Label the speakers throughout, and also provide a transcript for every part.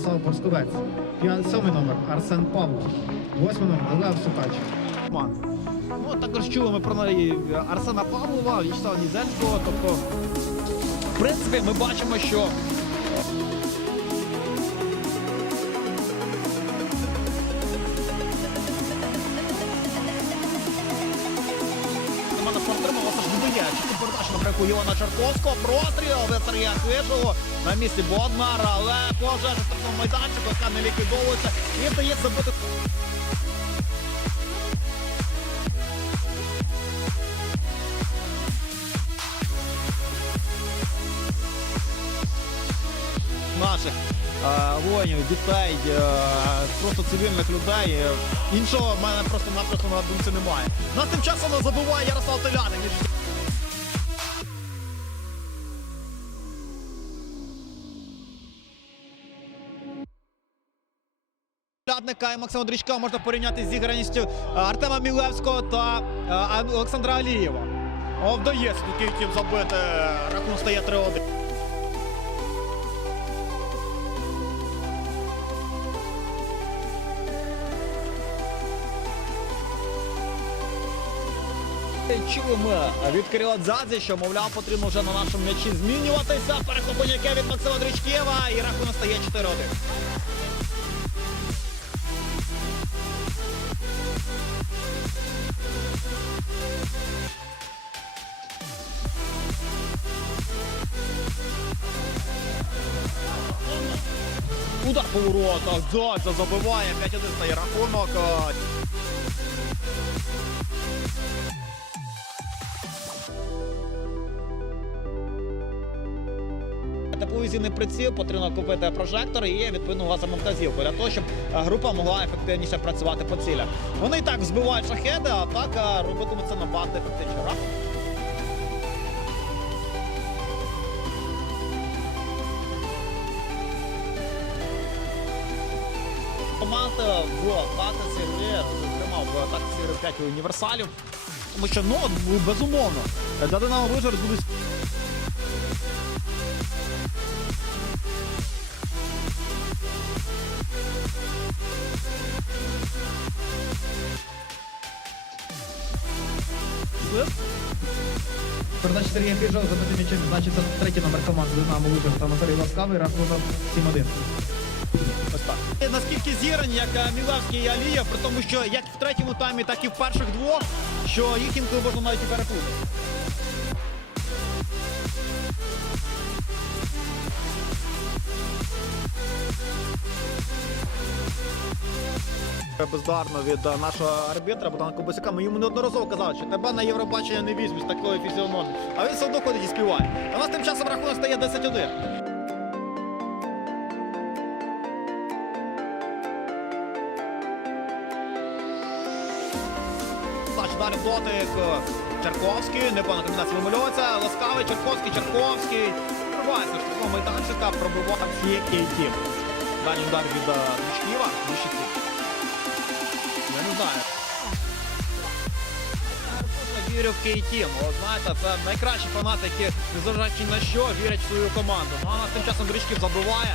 Speaker 1: Ярослав Борсковець. П'я- Сьомий номер Арсен Павлов. Восьмий номер Олег Сукач.
Speaker 2: Ну, також чули ми про неї Арсена Павлова, В'ячеслава Нізельського. Тобто, в принципі, ми бачимо, що напрямку Івана Чарковського. Простріл від Сергія на місці Боднар, але пожежа в штрафному майданчику, яка не ліквідовується. І вдається забити наших е, воїнів, дітей, е, просто цивільних людей. Іншого в мене просто напросто на думці немає. Нас тим часом забуває Ярослав Теляник. Лядника і Максима Дрічка можна порівняти з зіграністю Артема Мілевського та Олександра Алієва. О, вдається такий тім забити. Рахунок стає 3-1. Чули ми від Кирила Дзадзі, що, мовляв, потрібно вже на нашому м'ячі змінюватися. Перехоплення від Максима Дричкєва і рахунок стає 4-1. Удар по воротах, Дзадза забиває, 5-1 стає рахунок. Тепловізійний приціл потрібно купити прожектор і відповідно лазерну вказівку для того, щоб е, група могла ефективніше працювати по цілях. Вони і так збивають шахеди, а так е, робитимуть це набагато ефективніше. Раз. Команда в атаці гри, зокрема в атаці гри 5 універсалів. Тому що, ну, безумовно, для Динамо Вижгород будуть.
Speaker 1: Передача Сергія Хижого забити м'ячем значиться третій номер команди Динамо Вижгород та Анатолій Ласкавий. Рахунок 7-1.
Speaker 2: Наскільки зірень, як е, Мілевський і Алієв, при тому, що як в третьому таймі, так і в перших двох, що їх інколи можна навіть і переплутати. Бездарно від е, нашого арбітра Богдана Кобусяка. Ми йому неодноразово казали, що тебе на Євробачення не візьмуть з такої фізіономії. А він все одно ходить і співає. А у нас тим часом рахунок стає 10-1. Значить, далі дотик. Чарковський, непогана комбінація вимальовується. Ласкавий, Чарковський. Пробивається з такого майданчика, пробивав всі кейті. Далі удар від е, Лучківа. Я не знаю. Вірю в кейті. О, знаєте, це найкращі фанати, які, незважаючи на що, вірять в свою команду. Ну, а нас тим часом Дричків забиває.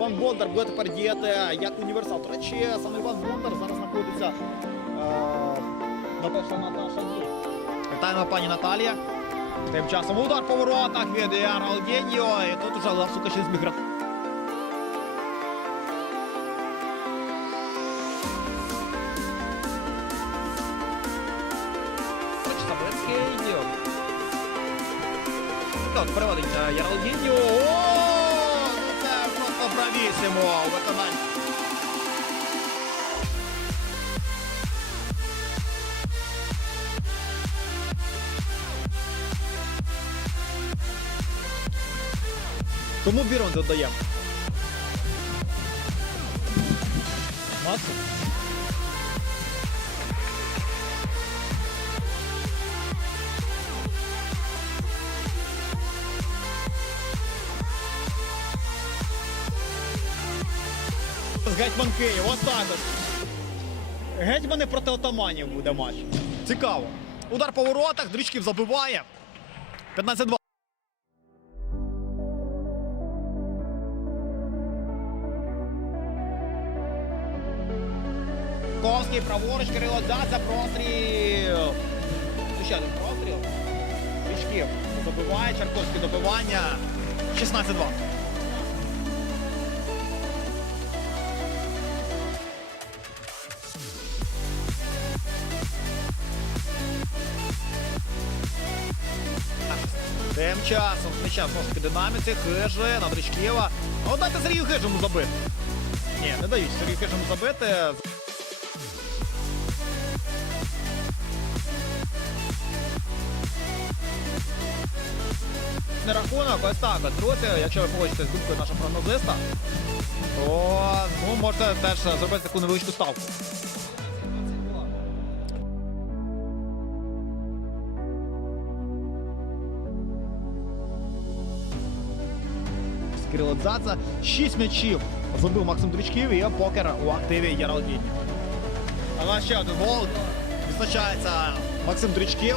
Speaker 2: Іван Бондар буде тепер діяти як універсал. До речі, саме Іван Бондар зараз знаходиться е, Наташа Наташа. Вітаємо пані Наталія. Тим часом удар по воротах від Аралдєньо. І тут уже Ласука ще зміг грати. Сабецький. От переведення Яралдіньо. О, це бравісимо у виконанні. Кому Бірон додаємо? Максу? З Гетьман Київ, от. Гетьмани проти отаманів буде матч. Цікаво. Удар по воротах, Дрічків забиває. 15-2. Ковський праворуч, Кирило Дзадза, простріл. Один простріл. Дрічків забиває, Чарковський добивання. 16-2. Тим часом м'яча знову таки динаміці, хижи, на Дрічкєва. А от дайте Сергію Хижому забити. Ні, не дають Сергію Хижому забити. Не рахунок, ось так. Друзі, якщо ви погодитесь з думкою нашого прогнозиста, то ну, можете теж зробити таку невеличку ставку. Кирило Дзадза. Шість м'ячів забив Максим Дрючків і покер у активі Яралдіні. А у ще один гол. Визначається Максим Дрючків.